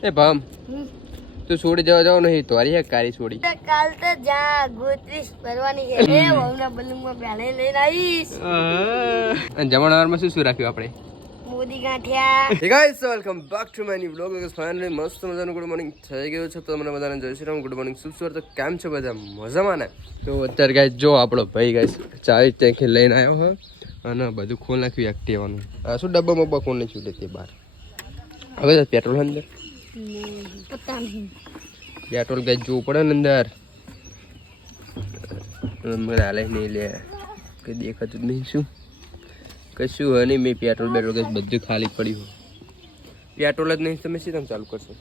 એ ભમ તું છોડી જવા જાવ નહીં તોરી હે કારી છોડી કાલ તો જા ગોત્રીસ ભરવાની છે એ વહુના બલૂનમાં બેલે લઈને આવીશ અને જમણવારમાં શું રાખ્યું આપણે મોદી ગાંઠિયા hey guys welcome back to my new vlog finally મસ્ત મજાનું ગુડ મોર્નિંગ થઈ ગયું છે તો તમને બધાને જય શ્રી રામ ગુડ મોર્નિંગ શુભ સવાર તો કેમ છે બધા મજામાં ને તો અત્યારે ગાઈસ જો આપણો ભાઈ ગાઈસ ચાવી ત્યાંથી લઈને આવ્યો હે અને બધું ખોલ નાખ્યું એક્ટિવાનું આ શું ડબ્બામાં બખોલ નાખ્યું લેતી બહાર હવે પેટ્રોલ અંદર પતા નહીં પેટ્રોલ ગાઈસ જોવું પડે ને અંદર મને હાલે નહીં લે કે દેખાતું જ નહીં શું કશું હોય નહીં મેં પેટ્રોલ ગેસ બધું ખાલી પડ્યું પેટ્રોલ જ નહીં તમે સીધા ચાલુ કરશો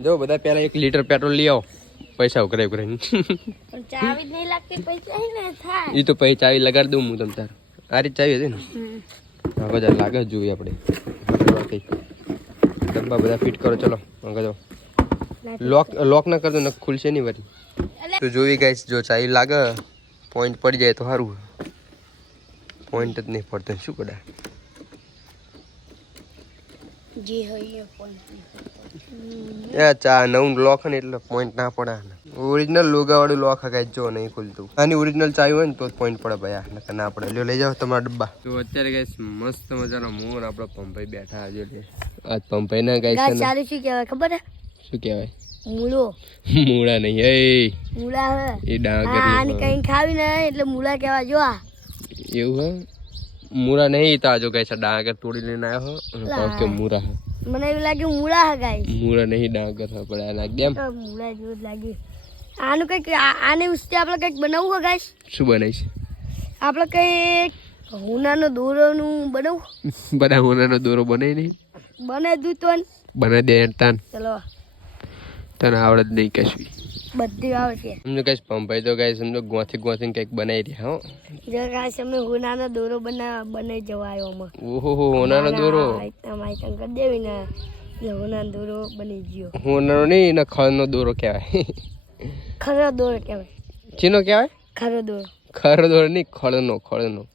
જો બધા પહેલાં 1 લીટર પેટ્રોલ લઈ આવો પૈસા ઉઘરાઈ પણ ચાવી જ નહીં લાગતી પૈસા ને થાય એ તો પછી ચાવી લગાડી દઉં હું તમ તાર આ રીતે ચાવી હતી ને હા બધા લાગે જોઈએ આપણે ડબ્બા બધા ફિટ કરો ચલો આગળ જાઓ લોક ના કરતો ને ખુલશે નહીં વળી તો જોઈ ગાઈસ જો ચાવી લાગે પોઈન્ટ પડી જાય તો સારું પોઈન્ટ જ નહીં પડતો શું કરા જી હોય પોઈન્ટ ચા નવું લોક ને એટલે પોઈન્ટ ના પડે ઓરિજિનલ લોગાવાળું લોક કાંઈ જો નહીં ખુલતું આની ઓરિજિનલ ચાવી હોય ને તો જ પોઈન્ટ પડે ભાઈ નકર ના પડે લ્યો લઈ જાઓ તમારા ડબ્બા તો અત્યારે ગાઈસ મસ્ત મજાનો મોર આપણા પંપાઈ બેઠા આજે આજ પંપાઈ ના ગાઈસ ચાલુ શું કહેવાય ખબર હે શું કહેવાય મૂળો મૂળા નહીં એ મૂળા હે એ ડાંગર આને કઈ ખાવી ને એટલે મૂળા કહેવા જો આ એવું હે મૂળા નહીં તો આજો ગાઈસ ડાંગર તોડી લઈને આવ્યો અને કહું કે મૂળા હે મને એવું લાગે મૂળા હે ગાઈસ મૂળા નહીં ડાંગર હે પડે આ નાખ દેમ મૂળા જેવું જ લાગે આનું કઈક આને ઉસ્તે આપણે કઈક બનાવવું હે ગાઈસ શું બનાવીશ આપણે કઈક હુનાનો દોરોનું બનાવવું બધા હુનાનો દોરો બને નહીં બને દૂધ તો બને દે તાન ચલો તને આવડે જ નહીં કશું બધું આવશે સમજો કઈશ પંપાઈ તો કઈ સમજો ગોથી કંઈક બનાવી રહ્યા હો જો ગાઈસ અમે હુનાનો દોરો બનાવી જવાયો આમાં ઓહો હોનાનો દોરો આઈટમ કરી દેવી ને એટલે હુનાનો દોરો બની ગયો હોનાનો નહીં ને ખરનો દોરો કહેવાય ખરો દોરો કહેવાય ચીનો કહેવાય ખરો દોરો નહીં ખળનો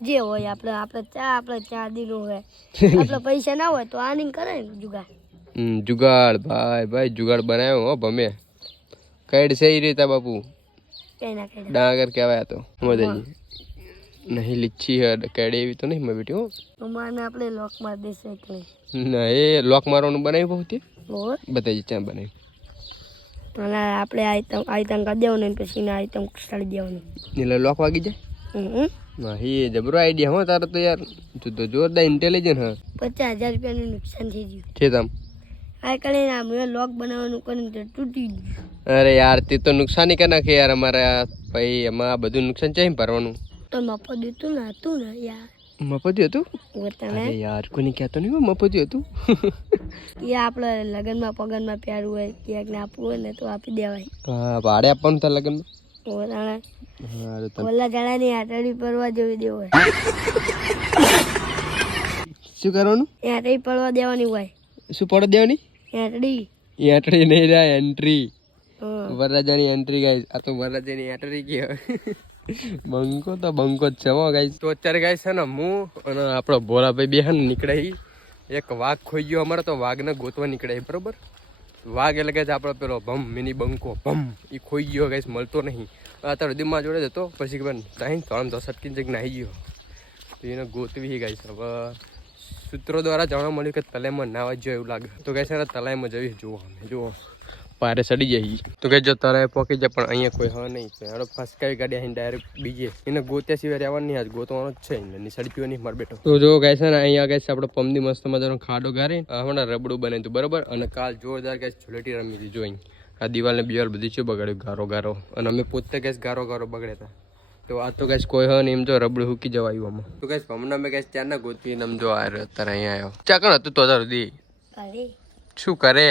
જે હોય આપણે ચા દીનો હોય આપણે પૈસા ના હોય તો આની કરે ને જુગાડ ભાઈ જુગાડ બનાવ્યો હો ભમે કઈડ છે એ રીતે બાપુ ડાંગર કહેવાય તો મદજી નહીં લીચી હે કઈડ એવી તો નહીં મેં બેટી હો અમારને આપણે લોક માર દેશે એટલે ના એ લોક મારવાનું બનાવ્યું બહુ બતાવી ક્યાં બનાવ્યું અને આપણે આઈટમ કરી દેવાનું ને પછી ના આઈટમ સાડી દેવાનું એટલે લોક વાગી જાય ના એ જબરો આઈડિયા હો તારો તો યાર તું તો જોરદાર ઇન્ટેલિજન્ટ હા 50,000 રૂપિયાનું નુકસાન થઈ ગયું છે તમ આ કરીને મેં લોક બનાવવાનું કરીને તો તૂટી ગયું અરે યાર તે તો નુકસાની કરી નાખે યાર અમારા ભાઈ એમાં બધું નુકસાન છે ભરવાનું તો મફત હતું ને યાર મફત હતું અરે યાર કોઈને કહેતો નહીં મફત હતું એ આપણે લગનમાં પગનમાં પહેરવું હોય ક્યાંક ને આપવું હોય ને તો આપી દેવાય હા ભાડે આપવાનું થાય લગનમાં ઓલા જાડાની આટડી પડવા જોઈ દેવો શું કરવાનું આટડી પડવા દેવાની હોય શું પડવા દેવાની એન્ટ્રી નહીં રહ્યા એન્ટ્રી વરરાજાની એન્ટ્રી ગાઈસ આ તો વરરાજાની એન્ટ્રી કહેવાય બંકો જ છે હો ગાઈસ તો અત્યારે ગાઈસ છે ને હું અને આપણો ભોળાભાઈ બેહન નીકળાઈ એક વાઘ ખોઈ ગયો અમારે તો વાઘને ગોતવા નીકળાય બરોબર વાઘ એટલે કે આપણો પેલો ભમ મિની બંકો ભમ એ ખોઈ ગયો ગાઈસ મળતો નહીં અત્યારે દિમાગ જોડે જતો પછી ખબર નહીં તો સટકીને જઈને નાહી ગયો તો એને ગોતવી ગાઈસ હવે સૂત્રો દ્વારા જાણવા મળ્યું કે તલાઈમાં નાવા જ એવું લાગે તો કહે છે તલાઈમાં જવી જુઓ પારે સડી જાય તો કહે જો તલાઈ પોકી જાય પણ અહીંયા કોઈ હા નહીં હાડો ફસકાવી ગાડી અહીં ડાયરેક્ટ બીજે એને ગોત્યા સિવાય રહેવાનું નહીં આજ ગોતવાનો જ છે એની સડી પીવો નહીં માર બેઠો તો જો કહે છે ને અહીંયા કહે છે આપણે પમની મસ્ત મજાનો ખાડો ગારે હમણાં રબડું બને તું બરોબર અને કાલ જોરદાર કહે છોલેટી રમી હતી જોઈ આ દિવાલને બિવાલ બધી શું બગાડ્યું ગારો અને અમે પોતે કહે ગારો બગડ્યા હતા તો આ તો ગેસ કોઈ હોય ને એમ જો રબડું હૂકી જવાયું આમાં તો ગેસ હમણાં મેં ગેસ ચાર ના ગોતી એમ જો આવ્યો અત્યારે અહીંયા આવ્યો ચા કણ હતું તો દી શું કરે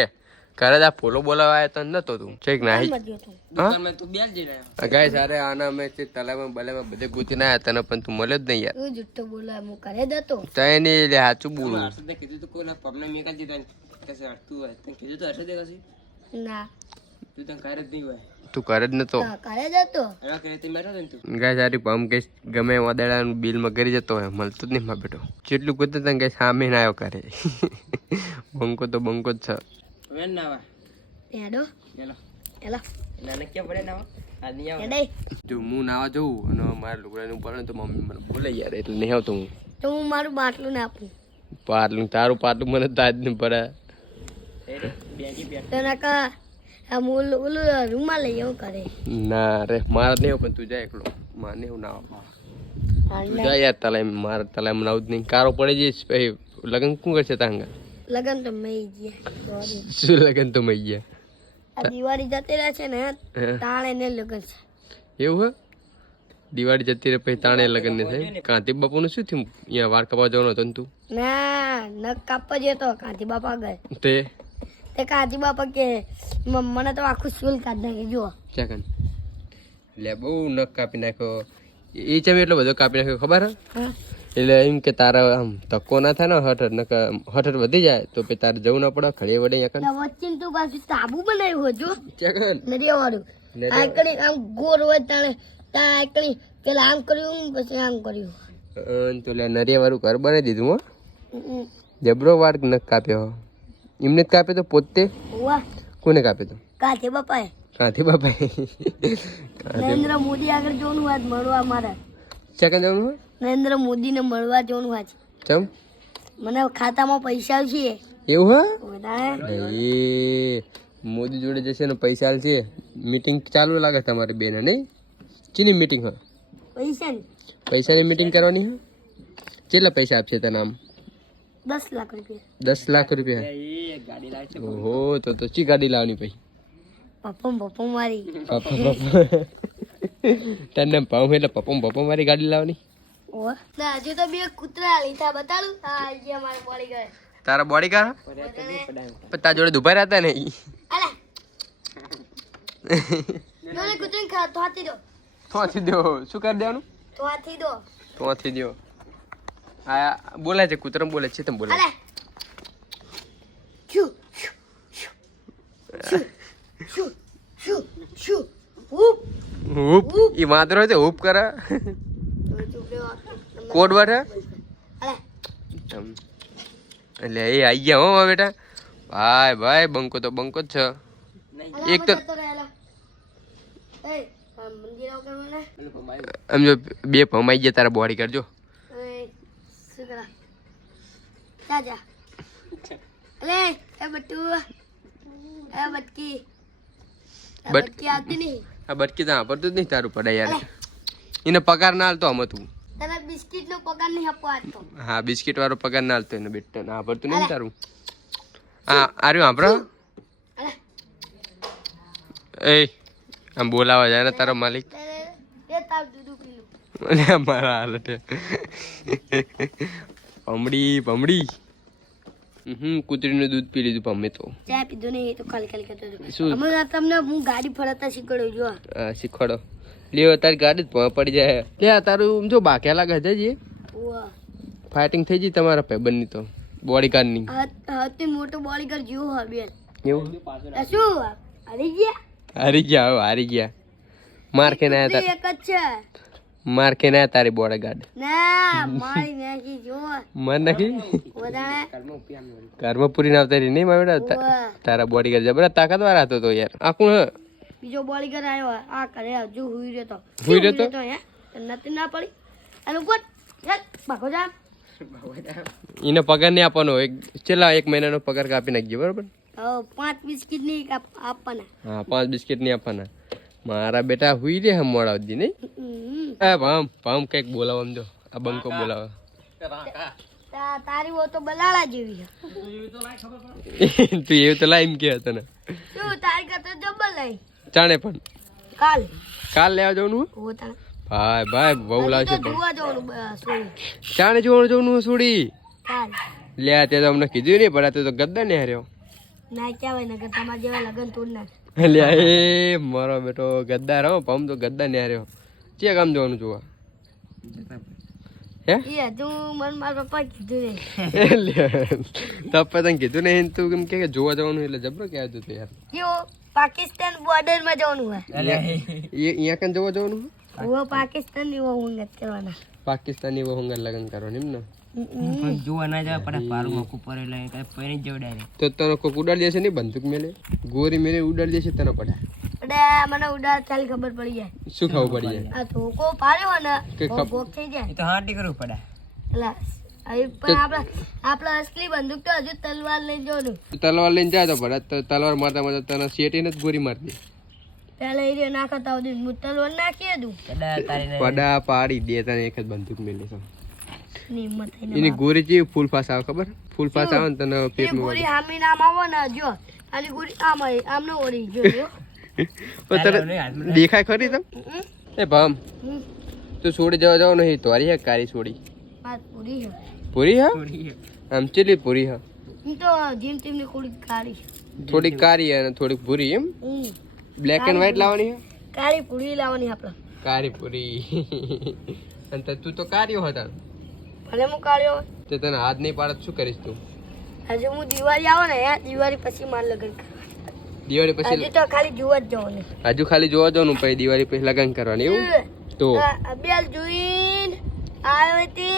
તા ફોલો બોલાવા આવ્યો તો નતો તું ચેક નાહી ગાય સારે આના અમે તલામાં બલામાં બધે ગોતી ના આવ્યા તને પણ તું મળ્યો જ નહીં યાર જુઠ્ઠો બોલા હું કરે દતો તય નહીં લે સાચું બોલું ના તું કરે જ નતો કરે જતો ગાય સારી પમ કે ગમે વાદળાનું બિલમાં કરી જતો હોય મળતું જ નહીં માં બેટો જેટલું કૂદતો તને કઈ સામે ના આવ્યો કરે બંકો તો બંકો જ છે હેડો હેલો જો હું નાવા જવું અને મારા લુગડાનું પડે તો મમ્મી મને બોલે યાર એટલે નહીં આવતો હું તો હું મારું બાટલું ને આપું પાટલું તારું પાટલું મને તાજ નહીં પડે તો નકા આમ ઓલું રૂમાલ લઈ એવું કરે ના રે મારે નહીં પણ તું જાય એકલો મારે નહીં નાવા તું જા યાર તલાઈ મારે તલાઈ મને આવું જ નહીં કારો પડી જઈશ પછી લગ્ન શું કરશે તાંગા લગન તો મઈ ગયા શું લગ્ન તો મઈ ગયા આ દિવાળી જતી રહે છે ને તાણે ને લગન છે એવું હે દિવાળી જતી રહે પછી તાણે લગ્ન ને થાય કાંતિ બાપુનું શું થયું અહીંયા વાળ કપાવા જવાનો હતો ને તું ના નખ કાપવા જતો કાંતિ બાપા ગયે તે કાંતિ બાપા કે મને તો આખું સ્કૂલ કાઢ નાખી જુઓ ચાકન લે બહુ નખ કાપી નાખ્યો એ ચમે એટલો બધો કાપી નાખ્યો ખબર હે એટલે એમ કે તારા આમ ધક્કો ના થાય ને હઠ વધી જાય તો પછી તારે જવું ના પડે ખડે વડે અહીંયા વચ્ચે તું પાછું તાબુ બનાવ્યું હતું ચાકન નરિયા વાળું આકડી આમ ગોર હોય તાણે ત્યાં આકડી પેલા આમ કર્યું પછી આમ કર્યું તો લે નરિયા વાળું ઘર બનાવી દીધું હો જબરો વાર નખ કાપ્યો એમને જ કાપ્યો તો પોતે વાહ કોને કાપ્યો તો કાંતિ બાપાએ કાંતિ બાપાએ નરેન્દ્ર મોદી આગળ જોવાનું વાત મળવા મારે ચાકન જવાનું હોય નરેન્દ્ર મોદીને મળવા જવાનું વાત ચમ મને ખાતામાં પૈસા આવશે એવું હા વધારે એ મોદી જોડે જશે ને પૈસા છે મીટિંગ ચાલુ લાગે તમારી બેન નહીં ચીની મીટિંગ હોય પૈસા ને પૈસાની મીટિંગ કરવાની હોય કેટલા પૈસા આપશે તને આમ 10 લાખ રૂપિયા 10 લાખ રૂપિયા ઓહો તો ચી ગાડી લાવવાની પછી પપ્પા મારી પપ્પા તને પાઉં એટલે પપ્પા મારી ગાડી લાવવાની હજુ તો બે કૂતરા લીધા બતાડું મારે પડી ગયા તારા બોડી કાર તારા જોડે દુભાઈ રહેતા ને અલા જોડે કૂતરી થોતી દો થોથી દો શું કરી દેવાનું થોથી દો આ બોલાય છે કૂતરા બોલે છે તમે બોલે અલા શુ શુ શુ શુ શુ ઉપ હૂપ ઈ માત્ર હોય તો હૂપ કરે કોડ વર્ડ અલા એટલે એ આઈ ગયા હો બેટા ભાઈ બંકો તો બંકો જ છે એક તો આમ જો બે ભમાઈ ગયા તારા બોડી કરજો બટકી તો પડતું જ નહીં તારું પડે યાર એને પગાર ના હાલતો આમ તું બિસ્કિટ નો પગાર નહીં આપવો હા બિસ્કિટ વાળો પગાર ના હાલતો એને બેટા ના પડતું નહીં તારું હા આર્યું આપણો એ આમ બોલાવા જાય ને તારો માલિક મારા હાલત પમડી કૂતરીનું દૂધ પી લીધું પમ્મે તો ચા પીધું નહીં તો ખાલી કરતો હતો તમને હું ગાડી ફરતા શીખવાડું જો શીખવાડો લ્યો તારી ગાડી જ પડી જાય લે તારું જો બાક્યા લાગે છે ફાઇટિંગ થઈ ગઈ તમારા ભાઈબંધની તો બોડીગાર્ડ ની હતી મોટો બોડીગાર્ડ જેવો હોય બેન એવું શું હારી ગયા હારી ગયા માર કે ના એક જ છે માર કે ના તારી બોડીગાર્ડ ના મારી નાખી જો માર નાખી વધારે ઘરમાં પૂરી ના આવતા નહીં મારા તારા બોડીગાર્ડ જબરા તાકાતવાર હતો તો યાર આ કોણ હે બીજો બોડીગાર્ડ આવ્યો આ કરે હજુ હુઈ રહ્યો તો નથી ના પડી અને કોટ ભાગો જા એને પગાર નહીં આપવાનો છેલ્લા 1 મહિનાનો પગાર કાપી નાખજો બરોબર 5 બિસ્કિટ નહીં આપવાના હા 5 બિસ્કિટ નહીં આપવાના મારા બેટા હુઈ રે હમ મોડા સુધી નહીં ભામ કઈક બોલાવો સમજો આ બંકો બોલાવો તારી વો તો બલાળા જેવી તું એવું તો લાઈમ કે હતો ને શું તારી કરતા જબર લઈ ચાણે પણ કાલ લેવા જવાનું હોતા ભાઈ બહુ લાવશે જોવા જવાનું ચાણે જોવાનું જવાનું છોડી કાલ લે તે તો અમને કીધું નહીં પણ તો ગદ્દા ને હાર્યો ના કહેવાય ને કે તમારા જેવા લગન તોડ નાખ લે એ મારો બેટો ગદ્દાર હો પમ તો ગદ્દા ને હાર્યો ચે કામ જવાનું જોવા હે એ તું મન મારા પપ્પા કીધું નહીં તપ્પા તને કીધું નહીં તું કેમ કે જોવા જવાનું એટલે જબરો કહેતું તું યાર કેવો પાકિસ્તાન બોર્ડર માં જવાનું હોય અહીંયા કન જવાનું वो पाकिस्तान ની वो ઉન્નત કરવાના પાકિસ્તાની વહુ હંગાર લગન કરવાનું એમ ને જોવા ના જવા પડે પારું મોકું પર એટલે કઈ પૈણી જ જવું ડાયરેક્ટ તો તને કોક ઉડાડી દેશે ને બંદૂક મેલે ગોરી મેલે ઉડાડી દેશે તને પડે મને ઉડાડ ચાલ ખબર પડી જાય શું ખાવું પડી જાય આ ધોકો પાડ્યો ને કે તો ગોક થઈ જાય એ તો હાટી કરવું પડે એટલે અહીં પણ આપણા અસલી બંદૂક તો હજુ તલવાર લઈ જવાનું તલવાર લઈને જાય તો પડે તો તલવાર મારતા મારતા તને શેટીને જ ગોરી મારી દે પેલા એ નાખતા આવતી હું તલવાર નાખી દઉં કડા તારી પડા પાડી દે તને એક જ બંદૂક મેલે તો ની હિંમત થઈને એની ગોરી જે ફૂલ ફાસ આવે ખબર ફૂલ ફાસ આવે ને તને એ પેટમાં ગોરી હામી નામ આવો ને જો આની ગોરી આમ આવી આમને ઓરી જો જો તને દેખાય ખરી તમ એ ભામ હમ, તું છોડી જવા જાવ નહીં તોરી હે કારી છોડી વાત પૂરી છે પૂરી હા આમ ચેલી પૂરી હા હું તો જીમ ટીમની થોડી કાળી થોડીક કારી અને થોડીક ભૂરી એમ બ્લેક એન્ડ વ્હાઈટ લાવવાની હે કાળી પૂરી લાવવાની આપણે કારી પૂરી અને તું તો કાર્યો હતા ભલે હું કાળ્યો હોય. તે તને હાથ નહીં પાડત શું કરીશ તું હજુ હું દિવાળી આવે ને દિવાળી પછી માર લગ્ન દિવાળી હજુ પછી તો ખાલી જોવા જ જવાનું હજુ ખાલી જોવા જવાનું પછી દિવાળી પછી લગ્ન કરવાનું એવું તો બેલ જોઈન આવ્યો તે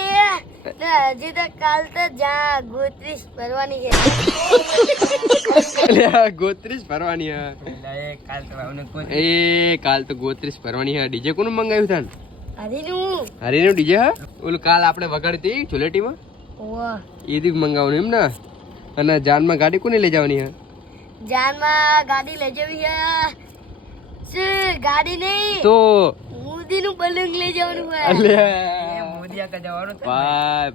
ને હજી તો કાલ તો જા ગોત્રીસ ભરવાની છે ગોત્રીસ ભરવાની હે કાલ તો આવને કોઈ એ કાલ તો ગોત્રીસ ભરવાની હે ડીજે કોનું મંગાવ્યું તાન હરીનું હરીનું ડીજે હા ઓલું કાલ આપણે વગાડતી ચુલેટીમાં ઓવા એ દી મંગાવવાનું એમ ને અને જાનમાં ગાડી કોને લઈ જવાની હે જાનમાં ગાડી લઈ જવી છે શું ગાડી નહીં તો મોદીનું બલૂન લઈ જવાનું હોય અલ્યા મોદી આકા જવાનું તો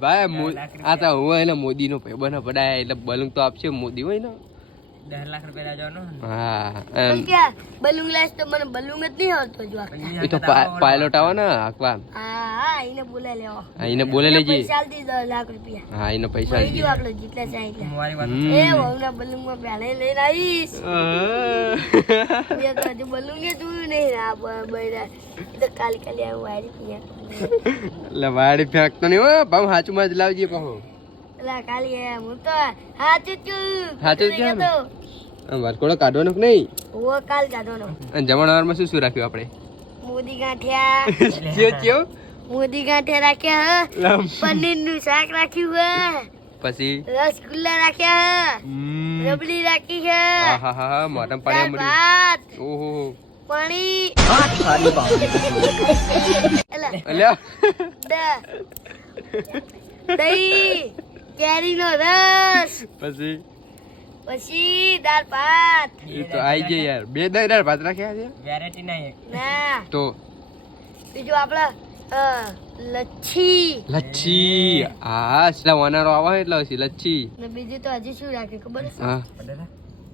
ભાઈ આ તો હું એને મોદી નો ભાઈબંધ પડાય એટલે બલૂન તો આપશે મોદી હોય ને 10 લાખ રૂપિયા જવાનું હા પણ ક્યાં બલૂન લાઈશ તો મને બલૂન જ નહીં આવતો જો એ તો પાયલોટ આવે ને આકવા હા એને બોલાય લેવો હા એને બોલે લેજે પૈસા આલ દી 10 લાખ રૂપિયા હા એને પૈસા મળી ગયું આપણે જેટલા ચાહે એટલા મારી વાત એ વહુના બલૂનમાં પહેલા લઈને આવીશ તો હજુ બલૂન કે જોયું નહીં આ બૈરા તો કાલી કાલી આવું વાયરી પીયા એટલે વાડી ફેંકતો નહીં હો ભાવ હાચું માં જ લાવજે પાહો એટલે કાલી હું તો હાચું છું હાચું જ કહેવાય ને. વરકોડો કાઢવાનો કે નહીં ઓ કાલ કાઢવાનો અને જમણવારમાં શું શું રાખ્યું આપણે મોદી ગાંઠિયા ચેવ મોદી ગાંઠિયા રાખ્યા હ પનીર નું શાક રાખ્યું હે પછી રસગુલ્લા રાખ્યા હ રબડી રાખી છે આહાહા મોઢામાં પાણી મળ્યું ભાત ઓહો પાણી એલા અલ્યા દહીં કેરીનો રસ પછી પછી દાળ ભાત એ તો આઈ જાય યાર બે દાળ ભાત રાખ્યા છે વેરાયટી ના એક ના તો બીજું આપડે લચ્છી લચ્છી હા સલા વનારો આવે એટલે હશે લચ્છી ને બીજું તો હજી શું રાખ્યું ખબર છે હા પડે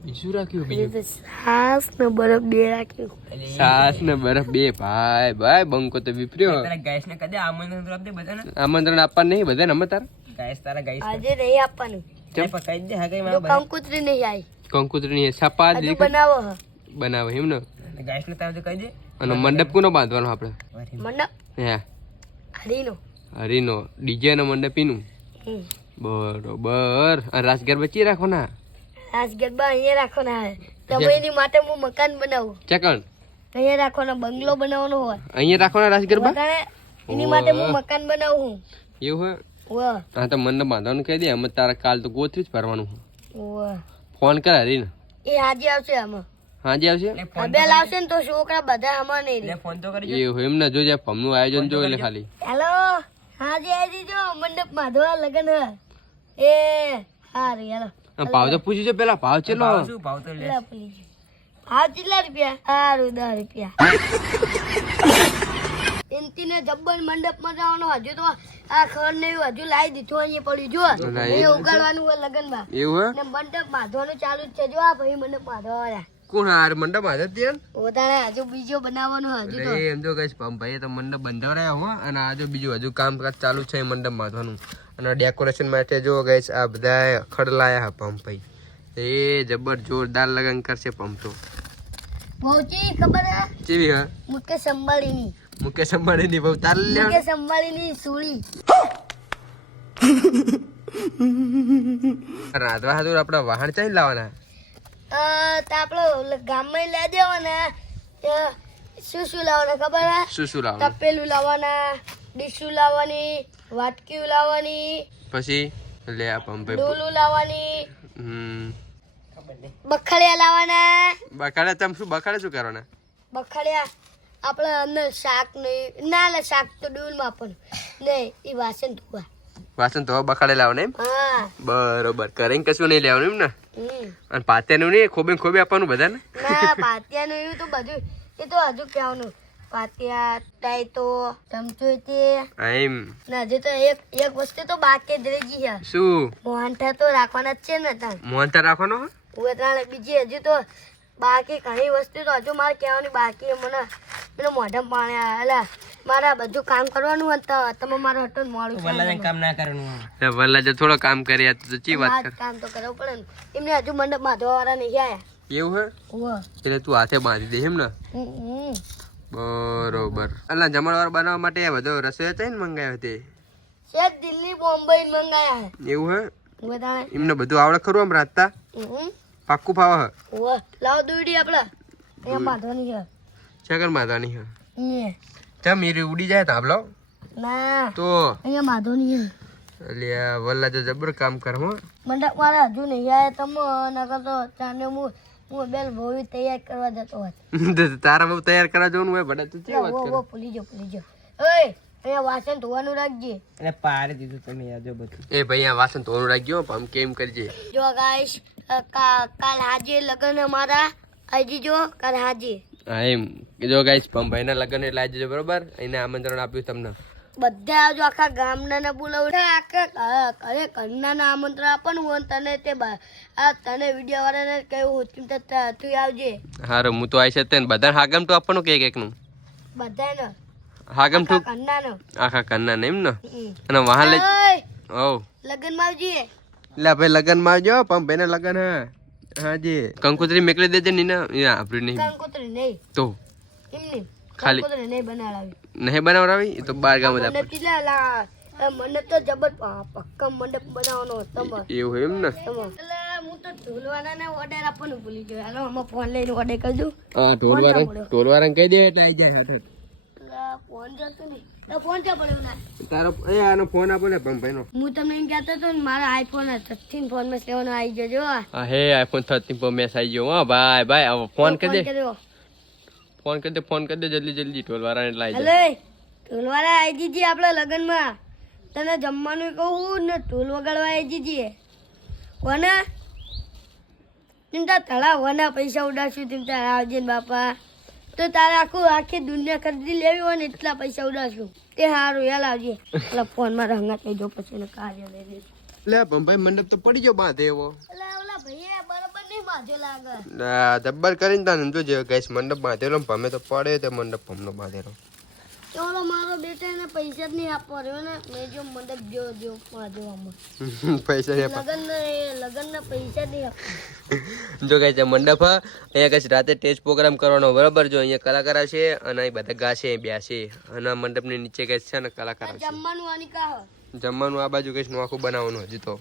બીજું રાખ્યું બીજું બીજું તો છાસ ને બરફ બે રાખ્યું સાસ ને બરફ બે ભાઈ ભાઈ બંકો તો વિપર્યો તારા ગાઈસ ને કદે આમંત્રણ તો આપી દે બધાને આમંત્રણ આપવાનું નહીં બધાને અમે તાર ગાઈસ તારા ગાઈસ આજે નહીં આપવાનું ચમ પકાઈ દે હા કઈ જો કંકુતરી નહીં આવી કંકુતરી છાપા હજુ બનાવો હ બનાવે એમ ને ગાઈસ ને તારે તો કહી દે અને મંડપ કોનો બાંધવાનો આપણે મંડપ હે હરીનો હરીનો ડીજે નો મંડપ ઈનું બરોબર અને રાસ ગરબા ચી રાખો ના રાસ ગરબા અહીંયા રાખવાના હે તમે એની માટે હું મકાન બનાવું ચકણ અહીંયા રાખવાનો બંગલો બનાવવાનો હોય અહીંયા રાખવાના રાસ ગરબા વધારે એની માટે હું મકાન બનાવું એવું હે વાહ હા તો મંડપ બાંધવાનું કહી દે અમે તારા કાલ તો ગોત્રી જ ભરવાનું વાહ ફોન કર હરીને એ આજે આવશે આમાં હાજી આવશે અબેલ આવશે ને તો છોકરા બધા આમાં નહીં રહે ફોન તો કરી એવું એમ ને જોજે પમનું આયોજન જો એટલે ખાલી હેલો હાજે આવી જો મંડપ માધવા લગન હે એ હારી હેલો ભાવ તો પૂછી છે પેલા ભાવ ચેલો શું ભાવ તો લે પેલા ભૂલી ગયો. ભાવ કેટલા રૂપિયા સારું 10 રૂપિયા ઇન્તીને જબ્બર મંડપમાં જવાનો હજુ તો આ ખર ને એવું હજુ લાવી દીધું અહીંયા પડ્યું જો અહીંયા ઉગાડવાનું હોય લગનમાં એવું હે ને મંડપ બાંધવાનું ચાલુ જ છે જો આ ભાઈ મંડપ બાંધવા વાળા કોણ હાર મંડપ હાજર ત્યાં વધારે હજુ બીજો બનાવવાનો હજુ તો એમ તો કહીશ ભાઈ તો મંડપ બંધાવરાયા હો અને આજે બીજું હજુ કામકાજ ચાલુ છે એ મંડપ બાંધવાનું અને ડેકોરેશન માટે જો ગઈશ આ બધા ખડલાયા હા પંપ ભાઈ એ જબર જોરદાર લગન કરશે પંપ તો પહોંચી ખબર હે કેવી હા મુકેશ અંબાણીની મુકેશ અંબાણીની બહુ તાર લે મુકેશ અંબાણીની સુળી રાધવા હાથુર આપડા વાહન ચાઈ લાવવાના તો આપણે ગામમાં લઈ દેવો ને શું શું લાવવાના ખબર હે? શું લાવવાનું? તપેલું લાવવાના, ડીશું લાવવાની, વાટકીઓ લાવવાની, પછી લે આ પંપે ડોલું લાવવાની, બખડિયા લાવવાના. બખાડે તમે શું બખાડે શું કરવાના? બખડિયા આપણે અંદર શાક નહીં ના લે, શાક તો ડોલમાં આપવાનું નહીં, એ વાસણ ધોવા. વાસણ તો બખાડે લાવવાના એમ? હા. બરોબર. કરીને કશું નહીં લેવાનું એમ ને? હમ. અને પાત્યાનું નહીં, ખોબે ખોબે આપવાનું બધાને? ના પાતિયાનું એવું તો બધું એ તો હજુ કહેવાનું. પાતિયા, ટાઈતો, ચમચો તે એમ ના હજુ તો એક વસ્તુ તો બાકી જ રહી ગઈ છે. શું? મોહનથા તો રાખવાના જ છે ને તાન. મોહનથાળ રાખવાનો હે? ઉભે તાણે બીજી હજુ તો બાકી ઘણી વસ્તુ તો હજુ મારે કહેવાની બાકી છે. મને મોઢા પાણી આવેલા મારા બધું કામ કરવાનું હોય તો તમે મારો હટો મોડું વલ્લાજન કામ ના કરવાનું. વલ્લાજે થોડો કામ કર્યા તો ચી વાત કર. કામ તો કરવું પડે ને. એમને હજુ મંડપ બાંધવા વાળા નહીં આયા. એવું હે? ઉવ્વ. એટલે તું હાથે બાંધી દે એમ ને? હમ. બરોબર. અલા જમણવાર બનાવવા માટે આ બધો રસોઈ છે ને મંગાવ્યો તે? શેઠ દિલ્હી બોમ્બે મંગાયા હે. એવું હે? ઉભે તાણે. એમને બધું આવડે ખરું આમ રાંધતા? પાક્કું ફાવે હે? ઉવ્વ. લાવો દોડી આપણે અહીંયા બાંધવાની છે. શકર માધવાની હે? ને. ચમ એ ઉડી જાય તાબલો ના તો અહીંયા બાંધવાની છે. અલ્યા વલ્લાજે જબર કામ કર હો. મંડપ મારા હજુ નહીં આયા તમે નકર તો ચાને હું બેલ ભોવી તૈયાર કરવા જતો હતો. તારા બહુ તૈયાર કરવા જવાનું હોય ભડા તું ચી વાત કરે? ભૂલી જાઓ. ઓય અહીંયા વાસણ ધોવાનું રાખજે. એટલે પાડી દીધું તમે યાદ જો બધું. એ ભાઈ આ વાસણ ધોવાનું રાખજો પણ કેમ કરજે. જો ગાઈસ કાલ હાજે લગન અમારા આજી જો કાલ હાજે. હા એમ જો ગાઈસ ભાઈના લગ્ન એટલે આજે બરોબર એને આમંત્રણ આપ્યું તમને બધા આવજો આખા ગામના બોલાવડે આખા ઘરે ઘરના આમંત્રણ આપવાનું હોય તને તે આ તને વિડીયો વાળાને કહ્યું તું આવજે. હારું હું તો આવી છે ને બધા હાગમ તો આપવાનું કે એક નું બધાને હાગમ ઠૂક ઘરના આખા કન્ના ને એમ ને અને વહાં લઈ ઓ લગન માં આવજે. એટલે ભાઈ લગન માં આવજો પણ ભાઈ લગન હા હાજી કંકોત્રી મેકલી દેજે ની ને આપડે નહીં કંકોત્રી નહીં તો એમની ખાલી કંકોત્રી નહીં બનાવડાવી. નહીં બનાવડાવી એ તો બાર ગામ મને પીલા મને તો જબર પક્કા મંડપ બનાવવાનો તમારે એવું એમ ને એટલે હું તો ઢોલવાના ને ઓર્ડર આપવાનું ભૂલી ગયો. હાલો અમે ફોન લઈને ઓર્ડર કરજો. હા ઢોલવાળા કહી દે એટલે આવી જાય હાથ ફોન જતો નહીં ફોન ક્યાં પડ્યો ના તારો એ આનો ફોન આપો ને ભાઈ નો હું તમને એમ કહેતો હતો ને મારા આઈફોન 13 ફોન માં 7 આવી જજો. હા હે આઈફોન 13 પ્રો મેક્સ આવી ગયો હા ભાઈ હવે ફોન કરી દે ફોન કરી દે જલ્દી ઢોલવાળા ને લાવી દે. હલે ઢોલવાળા આવી જીજી આપણા લગન માં તને જમવાનું કહું ને ઢોલ વગાડવા આવી જીજી કોના ચિંતા તળા વના પૈસા ઉડાડશું ચિંતા આવજે ને બાપા. તો તારે આખી દુનિયા ખરીદી લેવી હોય ને એટલા પૈસા ઉડાડશું તે સારું યાર આવજે. એટલે ફોન માં રંગાત લઈ જો પછી ને કાર્ય લઈ લેજો. લે ભાઈ મંડપ તો પડી ગયો બાંધે એવો એટલે ઓલા ભાઈ બરાબર નહીં બાંધ્યો લાગે. જબ્બર કરીને તાને જોજે ગાઈસ મંડપ બાંધેલો ભમે તો પડે તે મંડપ ભમનો બાંધેલો. ચોલો મારો બેટા એને પૈસા જ નહીં આપવા રહ્યો ને મેં જો મંડપ જો બાંધવામાં પૈસા લગન ના પૈસા નહીં આપવા. જો ગાઈસ મંડપ અહીંયા ગાઈસ રાતે સ્ટેજ પ્રોગ્રામ કરવાનો બરાબર. જો અહીંયા કલાકાર આવશે અને અહીં બધા ગાશે બેસે અને મંડપની નીચે ગાઈસ છે ને કલાકાર આવશે. જમવાનું આની કા જમવાનું આ બાજુ ગાઈસ આખું બનાવવાનું હજી તો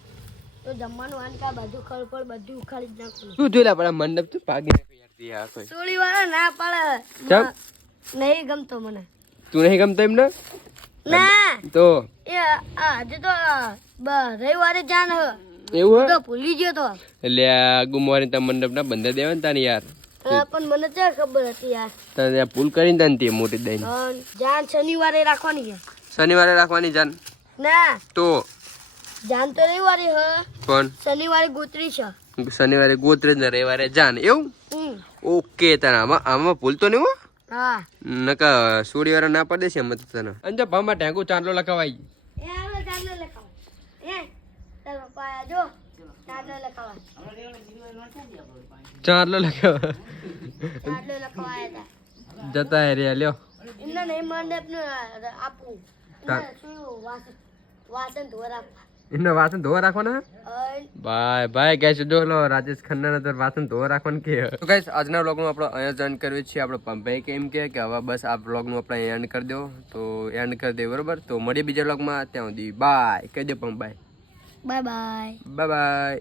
જમવાનું આની કા બધું ખળફળ બધું ઉખાડી જ નાખવાનું. શું જોઈ લે પણ મંડપ તો ભાગી નાખી યાર કોઈ સોળી વાળા ના પાડે ચમ નહીં ગમતો મને. તું નહીં ગમતો એમ ને ના તો એ આજે તો રવિવારે જાન હ એવું તો ભૂલી ગયો તો એટલે આ ગુમવારી તા મંડપ ના બંધા દેવા ને તાને યાર પણ મને ક્યાં ખબર હતી યાર. તને ભૂલ કરીને તાને તે મોટી દઈને જાન શનિવારે રાખવાની છે. શનિવારે રાખવાની જાન ના તો જાન તો રવિવારે હ પણ શનિવારે ગોત્રી છે. શનિવારે ગોત્રેજ ને રવિવારે જાન એવું ઓકે તને આમાં ભૂલ તો નહીં હો હા નકા સોડી વાળા ના પડે છે મત તને અંજા ભામાં ઢેંકુ ચાંદલો લખાવાઈ એ આવડે ચાંદલો લખાવ એ તારો પાયા જો ચાંદલો લખાવા ચાંદલો લખાવા ચાંદલો લખવાયા હતા જતા રે લ્યો એમને નહીં મંડપ ને આપવું શું વાસણ ધોવા રાખવા એમને વાસણ ધોવા રાખવાના બાય બાય ગાઈસ જો લો રાજેશ ખન્ના તો વાસણ ધોવા રાખવાનું કે તો ગાઈસ આજના વ્લોગનું આપણે અહીંયા જ એન્ડ કરવી છે. આપણે પંપાઈ કેમ કે હવે બસ આ વ્લોગનું આપણે એન્ડ કરી દો તો એન્ડ કરી દે બરોબર. તો મળીએ બીજા વ્લોગમાં ત્યાં સુધી બાય કહી દે પંપાઈ બાય બાય બાય બાય.